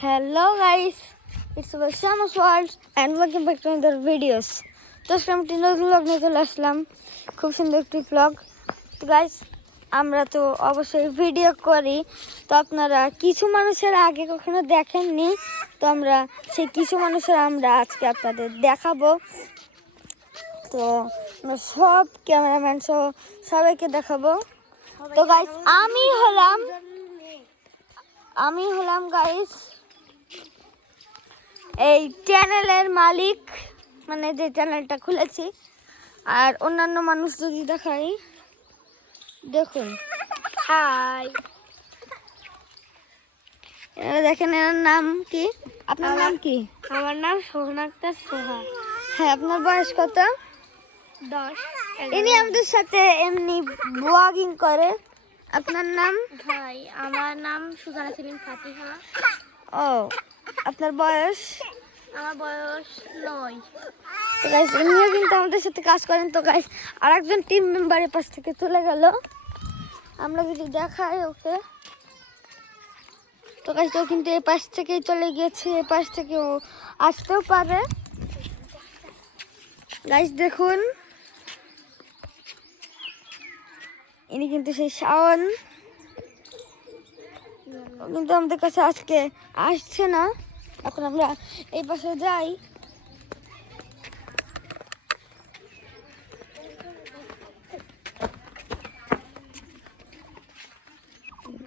Hello guys, it's Shama's World and welcome back to another videos. তো আমি নতুন blog নিয়ে চলে আসলাম, খুব সুন্দর একটি ব্লগ। তো গাইস, আমরা তো অবশ্যই ভিডিও করি, তো আপনারা কিছু মানুষের আগে কখনো দেখেননি, তো আমরা সেই কিছু মানুষের আমরা আজকে আপনাদের দেখাবো। তো আমরা সব ক্যামেরাম্যান সহ সবাইকে দেখাবো। তো গাইস, আমি হলাম গাইস এই চ্যানেলের মালিক, মানে যে চ্যানেলটা খুলেছি। আর অন্যান্য মানুষ যদি দেখাই, দেখুন, হাই, দেখেন এর নাম কি? আপনার নাম কি? আমার নাম সোহনাক্তা সোহা। হ্যাঁ, আপনার বয়স কত? 10। ইনি আমাদের সাথে এমনি ব্লগিং করে। আপনার নাম? হাই, আমার নাম সুজানা সেলিম ফাতিহা। ও, আপনার বয়স? আমার বয়স 9। তো গাইস, এমনিও কিন্তু আমাদের সাথে কাজ করেন। তো গাইস, আর একজন টিম মেম্বারের পাশ থেকে চলে গেল, আমরা যদি দেখাই ওকে। তো গাইস, ও কিন্তু এই পাশ থেকেই চলে গিয়েছে, এই পাশ থেকে ও আসতেও পারে। গাইস দেখুন, ইনি কিন্তু সেই শাওন। ও কিন্তু আমাদের কাছে আজকে আসছে না। এখন আমরা এই পাশে যাই।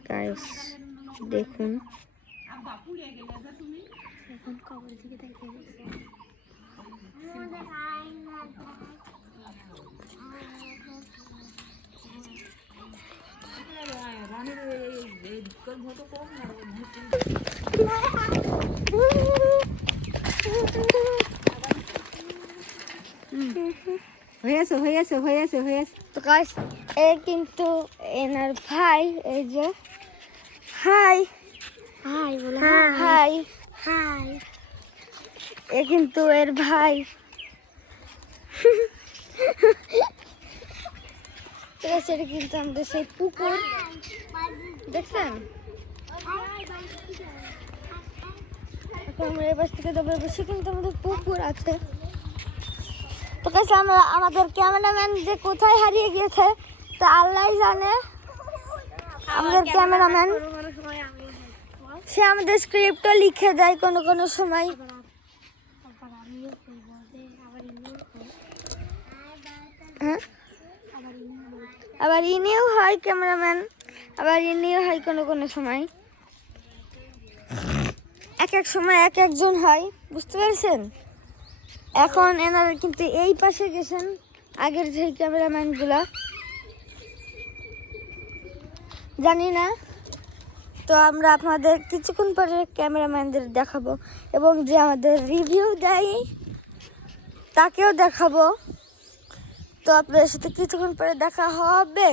গাইস দেখুন, হয়েছে। তো গাইস, এ কিন্তু এনার ভাই, এই যে হাই হাই বলো। Hi, hi. এ কিন্তু এর ভাই। ঠিক আছে, এটা কিন্তু আমাদের সেই পুকুর, দেখছেন? এখন আমরা এ পাশ থেকে যাবো, বেশি কিন্তু আমাদের পুকুর আছে। তো কাছে আমরা আমাদের ক্যামেরাম্যান যে কোথায় হারিয়ে গিয়েছে তা আল্লাহ জানে। আমাদের ক্যামেরাম্যান, সে আমাদের স্ক্রিপ্টও লিখে দেয় কোনো কোনো সময়। হ্যাঁ, আবার ইনিও হয় ক্যামেরাম্যান, আবার ইনিও হয় কোনো কোনো সময়। এক এক সময় এক একজন হয়, বুঝতে পেরেছেন? এখন এনারা কিন্তু এই পাশে গেছেন, আগের যে ক্যামেরাম্যানগুলা, জানি না। তো আমরা আপনাদের কিছুক্ষণ পরে ক্যামেরাম্যানদের দেখাবো, এবং যে আমাদের রিভিউ দেয় তাকেও দেখাবো। তো আপনাদের সাথে কিছুক্ষণ পরে দেখা হবে।